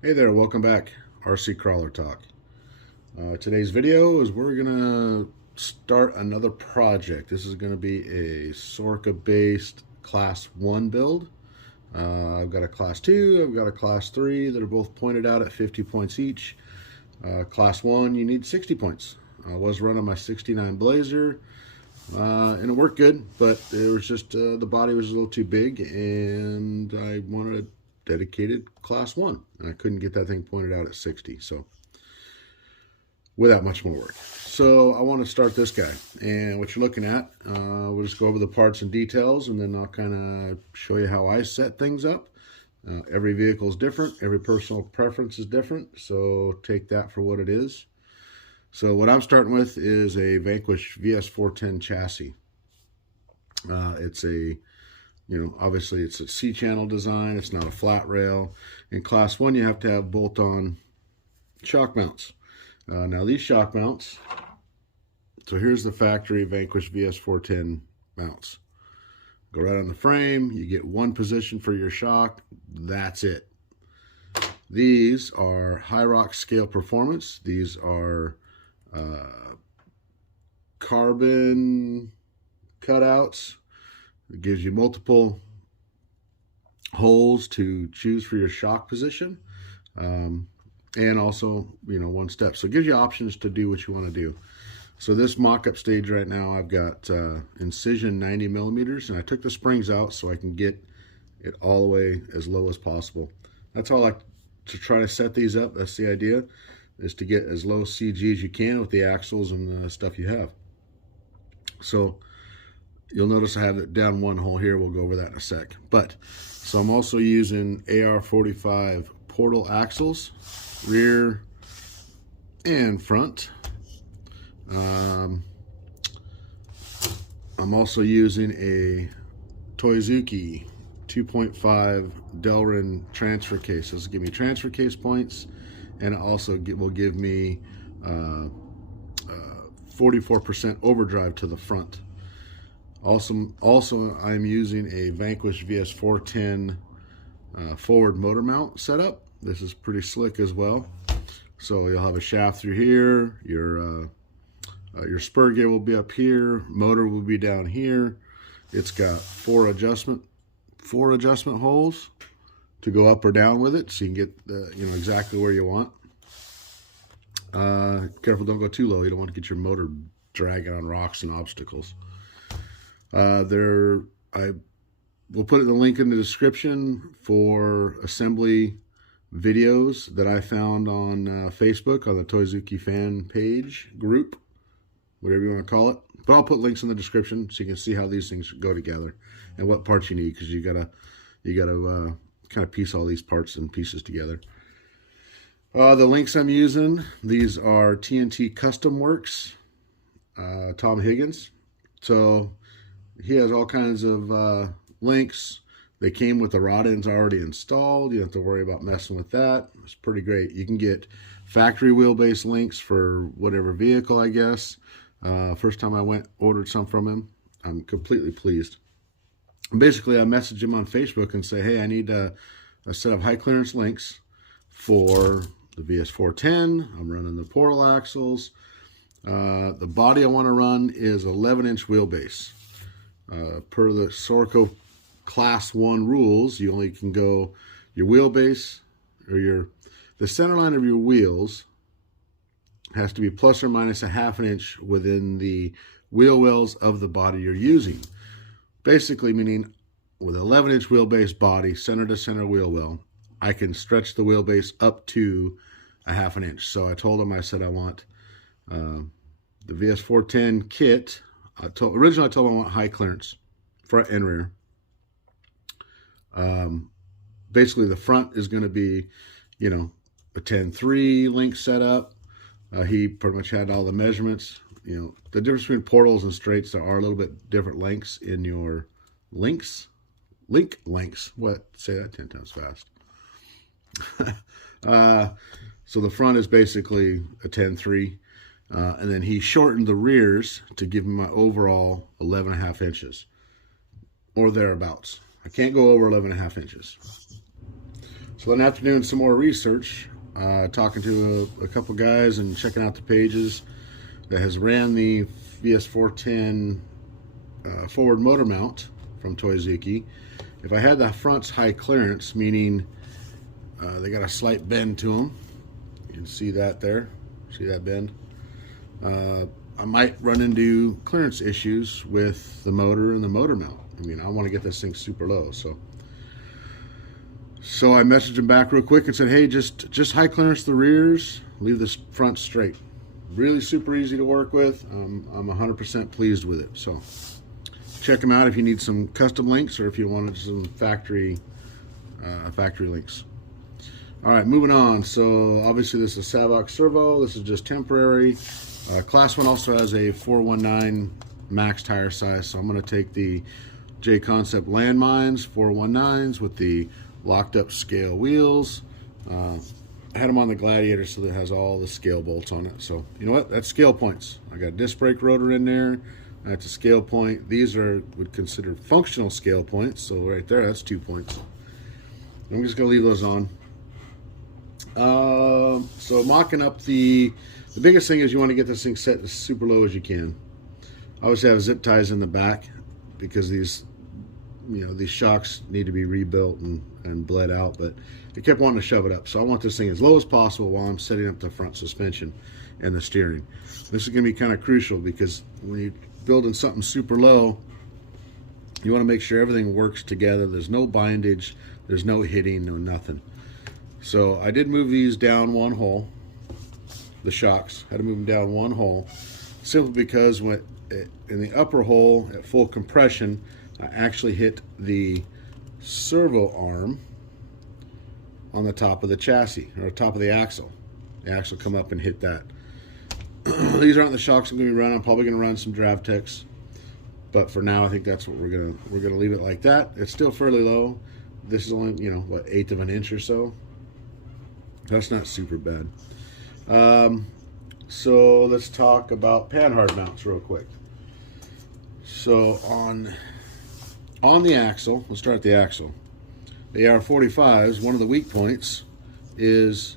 Hey there, welcome back. RC Crawler Talk. Today's video is we're gonna start another project. This is gonna be a SORRCA based class 1 build. I've got a class 2, I've got a class 3 that are both pointed out at 50 points each. Class 1, you need 60 points. I was running my 69 Blazer and it worked good, but it was just the body was a little too big and I wanted a dedicated class 1 and I couldn't get that thing pointed out at 60, so without much more work. So I want to start this guy, and what you're looking at, we'll just go over the parts and details, and then I'll kind of show you how I set things up. Every vehicle is different, every personal preference is different, so take that for what it is. So what I'm starting with is a Vanquish VS410 chassis. It's a, obviously it's a C-channel design. It's not a flat rail. In class 1, you have to have bolt-on shock mounts. Now these shock mounts, so here's the factory Vanquish VS410 mounts. Go right on the frame. You get one position for your shock. That's it. These are HIGHROCK SCALE PERFORMANCE. These are carbon cutouts. It gives you multiple holes to choose for your shock position, and also, one step. So it gives you options to do what you want to do. So this mock-up stage right now, I've got incision 90 millimeters, and I took the springs out so I can get it all the way as low as possible. That's all I like to try to set these up. That's the idea, is to get as low CG as you can with the axles and the stuff you have. So you'll notice I have it down one hole here. We'll go over that in a sec. So I'm also using AR45 portal axles, rear and front. I'm also using a Toizuki 2.5 Delrin transfer case. This will give me transfer case points, and it also will give me 44% overdrive to the front. Also, I'm using a Vanquish VS410 forward motor mount setup. This is pretty slick as well. So you'll have a shaft through here. Your spur gear will be up here. Motor will be down here. It's got four adjustment holes to go up or down with it, so you can get exactly where you want. Careful, don't go too low. You don't want to get your motor dragging on rocks and obstacles. I will put the link in the description for assembly videos that I found on Facebook on the Toizuki fan page group, whatever you want to call it. But I'll put links in the description so you can see how these things go together and what parts you need, because you gotta kind of piece all these parts and pieces together. The links I'm using, these are TNT KUSTOM WORX, Tom Higgins. So he has all kinds of links. They came with the rod ends already installed. You don't have to worry about messing with that. It's pretty great. You can get factory wheelbase links for whatever vehicle, I guess. First time I ordered some from him, I'm completely pleased. Basically, I message him on Facebook and say, hey, I need a set of high clearance links for the VS410. I'm running the portal axles. The body I want to run is 11-inch wheelbase. Per the SORRCA class 1 rules, you only can go your wheelbase, or the center line of your wheels has to be plus or minus a half an inch within the wheel wells of the body you're using. Basically meaning with an 11-inch wheelbase body, center to center wheel well, I can stretch the wheelbase up to a half an inch. So I told him, I said I want the VS410 kit. Originally I told him I want high clearance, front and rear. Basically the front is going to be, a 10-3 link setup. He pretty much had all the measurements. The difference between portals and straights, there are a little bit different lengths in your link lengths. What? Say that 10 times fast. So the front is basically a 10-3. And then he shortened the rears to give me my overall 11.5 inches or thereabouts. I can't go over 11.5 inches. So then after doing some more research, talking to a couple guys and checking out the pages that has ran the VS410 forward motor mount from Toyzuki. If I had the fronts high clearance, meaning they got a slight bend to them, you can see that there, see that bend, I might run into clearance issues with the motor and the motor mount. I mean, I want to get this thing super low, so I messaged him back real quick and said, hey, just high clearance the rears, leave the front straight. Really super easy to work with. I'm 100% pleased with it. So check them out if you need some custom links or if you wanted some factory links. All right, moving on. So obviously this is a Savox servo. This is just temporary. Class 1 also has a 419 max tire size. So I'm going to take the JCONCEPTS Landmines 419s with the locked up scale wheels. I had them on the Gladiator so that it has all the scale bolts on it. So you know what, that's scale points. I got a disc brake rotor in there, that's a scale point. These would consider functional scale points, so right there, that's 2 points. I'm just gonna leave those on. So mocking up the biggest thing is you want to get this thing set as super low as you can. Obviously I have zip ties in the back because these shocks need to be rebuilt and bled out, but it kept wanting to shove it up. So I want this thing as low as possible while I'm setting up the front suspension and the steering. This is going to be kind of crucial because when you're building something super low, you want to make sure everything works together. There's no bindage, there's no hitting, no nothing. So I did move these down one hole, the shocks. Had to move them down one hole, simply because when in the upper hole at full compression, I actually hit the servo arm on the top of the chassis, or top of the axle. The axle come up and hit that. These aren't the shocks I'm going to be running. I'm probably going to run some Drivetrain, but for now I think that's what we're gonna leave it like that. It's still fairly low. This is only, you know, what, 1/8 of an inch or so. That's not super bad. So let's talk about Panhard mounts real quick. So on the axle, let's start at the axle. The AR45s, one of the weak points is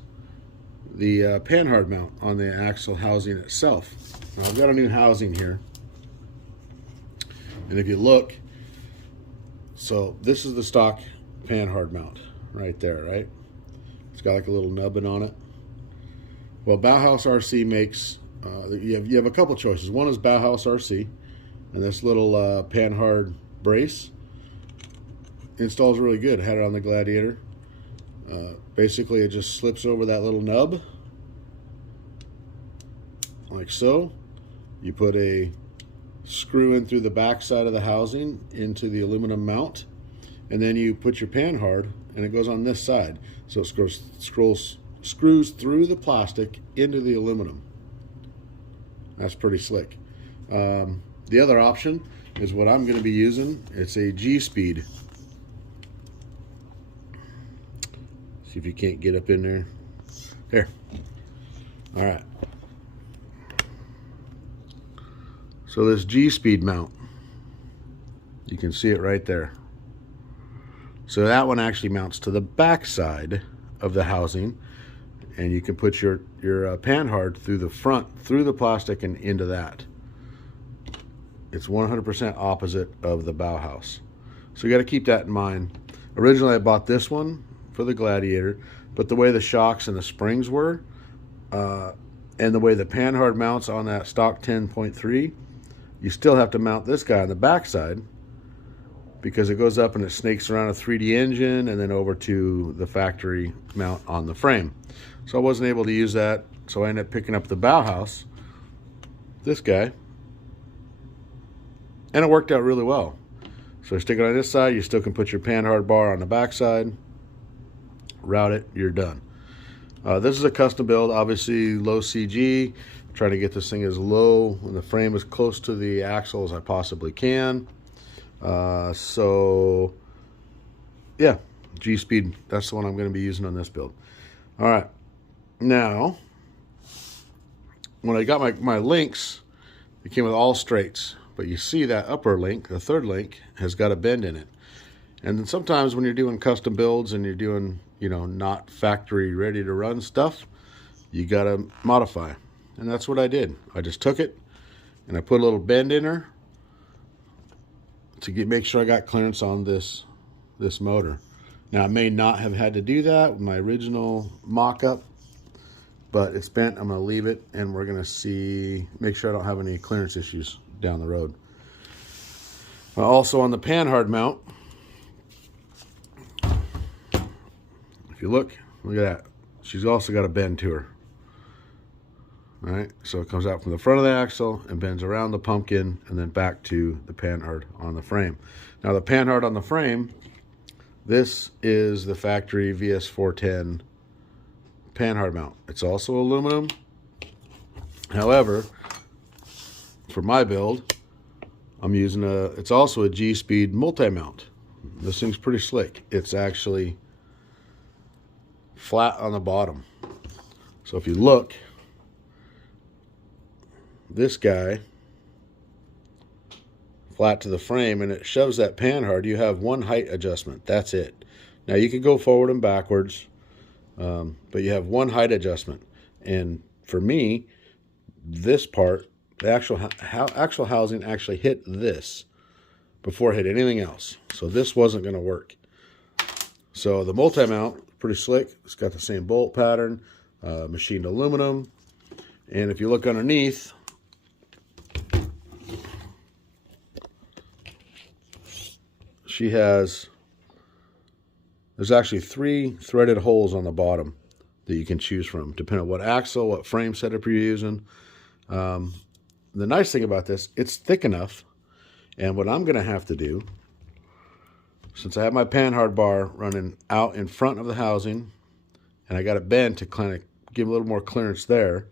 the Panhard mount on the axle housing itself. Now I've got a new housing here, and if you look, so this is the stock Panhard mount right there, right? It's got like a little nubbin on it. Well, Bauhaus RC makes, you have a couple choices. One is Bauhaus RC, and this little Panhard brace installs really good. I had it on the Gladiator. Basically it just slips over that little nub like so. You put a screw in through the back side of the housing into the aluminum mount, and then you put your Panhard and it goes on this side, so it screws through the plastic into the aluminum. That's pretty slick. The other option is what I'm going to be using. It's a G-Speed. See if you can't get up in there. Here. All right. So this G-Speed mount, you can see it right there. So that one actually mounts to the back side of the housing, and you can put your Panhard through the front, through the plastic and into that. It's 100% opposite of the Bauhaus. So you got to keep that in mind. Originally I bought this one for the Gladiator, but the way the shocks and the springs were, and the way the Panhard mounts on that stock 10.3, you still have to mount this guy on the back side because it goes up and it snakes around a 3D engine and then over to the factory mount on the frame. So I wasn't able to use that, so I ended up picking up the Bauhaus, this guy, and it worked out really well. So stick it on this side, you still can put your Panhard bar on the back side, route it, you're done. This is a custom build, obviously low CG. I'm trying to get this thing as low in the frame as close to the axle as I possibly can. So yeah, G-Speed, that's the one I'm going to be using on this build. All right, now when I got my links, it came with all straights, but you see that upper link, the third link, has got a bend in it. And then sometimes when you're doing custom builds and you're doing you know, not factory ready to run stuff, you got to modify. And that's what I did. I just took it and I put a little bend in her to make sure I got clearance on this motor. Now, I may not have had to do that with my original mock-up, but it's bent. I'm going to leave it, and we're going to make sure I don't have any clearance issues down the road. Also on the Panhard mount, if you look at that. She's also got a bend to her. All right, so it comes out from the front of the axle and bends around the pumpkin and then back to the Panhard on the frame. Now the Panhard on the frame, this is the factory VS410 Panhard mount. It's also aluminum. However, for my build, I'm using it's also a G-Speed multi-mount. This thing's pretty slick. It's actually flat on the bottom. So if you look, this guy, flat to the frame, and it shoves that Panhard, you have one height adjustment. That's it. Now you can go forward and backwards, but you have one height adjustment. And for me, this part, the actual housing actually hit this before it hit anything else. So this wasn't going to work. So the multi-mount, pretty slick. It's got the same bolt pattern, machined aluminum. And if you look underneath, there's actually 3 threaded holes on the bottom that you can choose from, depending on what axle, what frame setup you're using. The nice thing about this, it's thick enough, and what I'm going to have to do, since I have my Panhard bar running out in front of the housing, and I got it bent to kind of give a little more clearance there,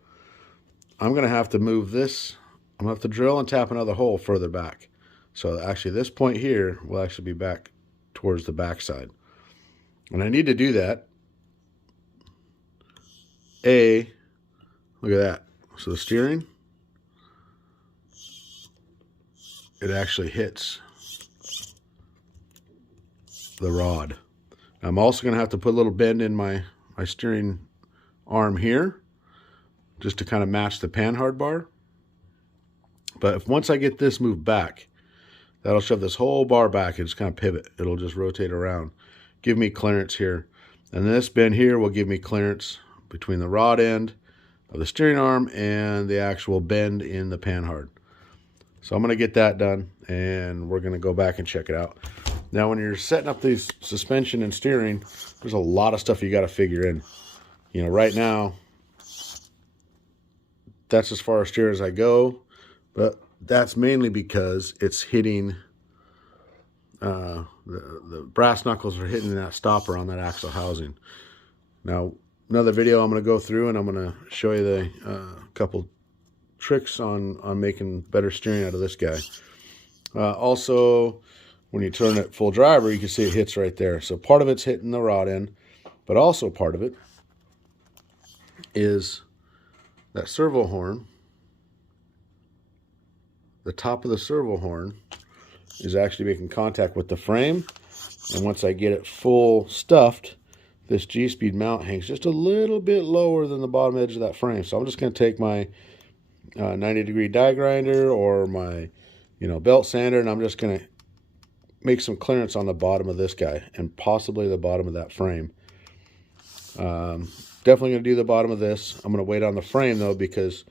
I'm going to have to move this. I'm going to have to drill and tap another hole further back. So actually this point here will actually be back towards the back side. And I need to do that. Look at that. So the steering, it actually hits the rod. I'm also going to have to put a little bend in my steering arm here, just to kind of match the Panhard bar. But once I get this moved back, that'll shove this whole bar back and just kind of pivot. It'll just rotate around, give me clearance here. And this bend here will give me clearance between the rod end of the steering arm and the actual bend in the Panhard. So I'm going to get that done, and we're going to go back and check it out. Now, when you're setting up these suspension and steering, there's a lot of stuff you got to figure in. You know, right now, that's as far as steer as I go, but that's mainly because it's hitting, the brass knuckles are hitting that stopper on that axle housing. Now, another video I'm going to go through, and I'm going to show you the couple tricks on making better steering out of this guy. Also, when you turn it full driver, you can see it hits right there. So part of it's hitting the rod end, but also part of it is that servo horn. The top of the servo horn is actually making contact with the frame, and once I get it full stuffed, this G-Speed mount hangs just a little bit lower than the bottom edge of that frame. So I'm just going to take my 90-degree die grinder or my belt sander, and I'm just going to make some clearance on the bottom of this guy and possibly the bottom of that frame. Definitely going to do the bottom of this. I'm going to wait on the frame though, because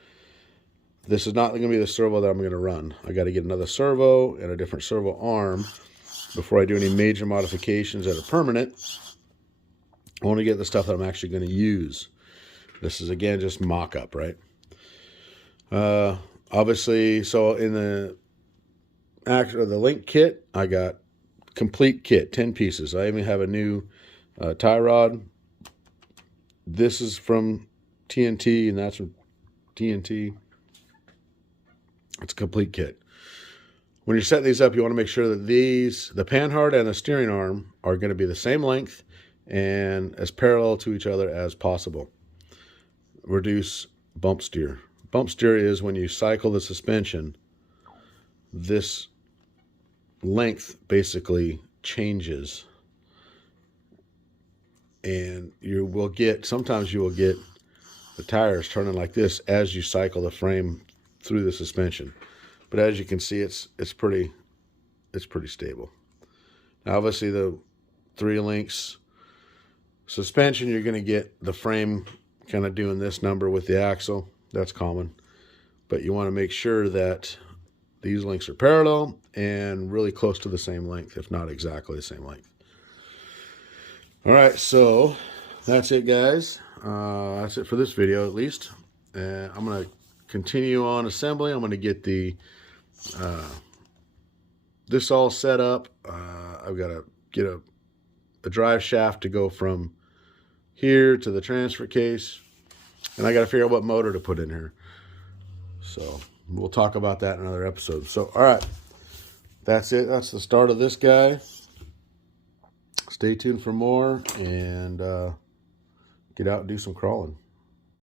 this is not going to be the servo that I'm going to run. I got to get another servo and a different servo arm before I do any major modifications that are permanent. I want to get the stuff that I'm actually going to use. This is, again, just mock-up, right? Obviously, so in the link kit, I got complete kit, 10 pieces. I even have a new tie rod. This is from TNT, and that's from TNT. It's a complete kit. When you're setting these up, you want to make sure that the Panhard and the steering arm are going to be the same length and as parallel to each other as possible. Reduce bump steer. Bump steer is when you cycle the suspension, this length basically changes and you will get, sometimes you will get the tires turning like this as you cycle the frame through the suspension. But as you can see, it's pretty stable. Now, obviously, the 3 links suspension, you're going to get the frame kind of doing this number with the axle. That's common. But you want to make sure that these links are parallel and really close to the same length, if not exactly the same length. All right, so that's it, guys. That's it for this video, at least. I'm going to continue on assembly. I'm going to get the this all set up. I've got to get a drive shaft to go from here to the transfer case, and I got to figure out what motor to put in here. So we'll talk about that in another episode. So, all right, that's it. That's the start of this guy. Stay tuned for more, and get out and do some crawling.